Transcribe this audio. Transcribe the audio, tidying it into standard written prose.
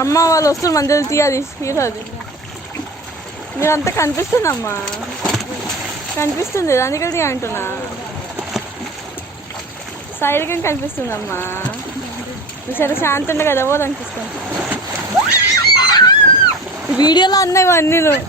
అమ్మ వాళ్ళు వస్తున్నారు మంచిది తీయాలి తీరది మీరంతా కనిపిస్తుందమ్మా కనిపిస్తుంది అందుకని అంటున్నా సైడ్కి కనిపిస్తుందమ్మా సరే శాంతి ఉండే కదా పోదు అనిపిస్తుంది వీడియోలో అన్నా ఇవన్నీ నువ్వు